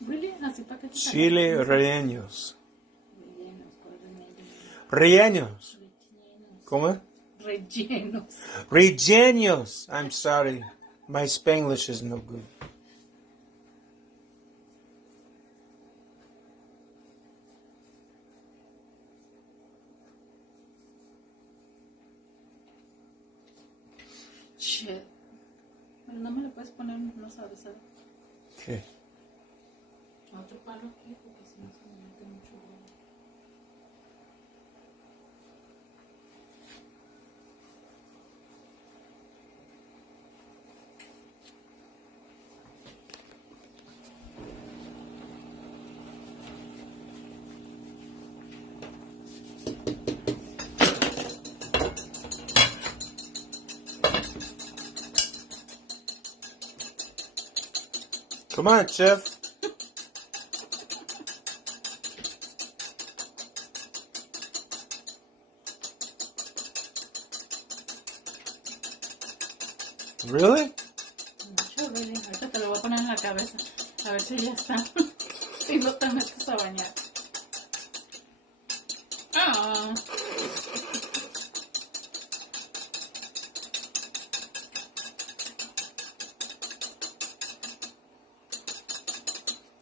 Really? Así para que te Chile rellenos. rellenos, ¿cuál relleno? Rellenos. Rellenos. ¿Cómo es? Rellenos. Rellenos. I'm sorry. My Spanglish is no good. Shit. Pero no me lo puedes poner, no sabes, ¿sabes? ¿Qué? Otro palo aquí, porque si no se me mete mucho ruido. Come on, chef. Really? Mucho, really. Ahorita te lo voy a poner en la cabeza. A ver si ya está. Si no te metes a bañar. Ah.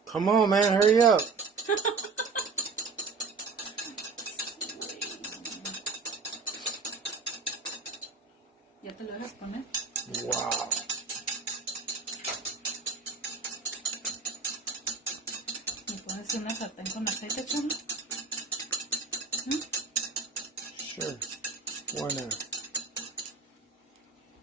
Come on, man. Hurry up. ¿Ya te lo dejas poner? Wow. ¿Me pones una sartén con aceite, chamo? Sure. Why not?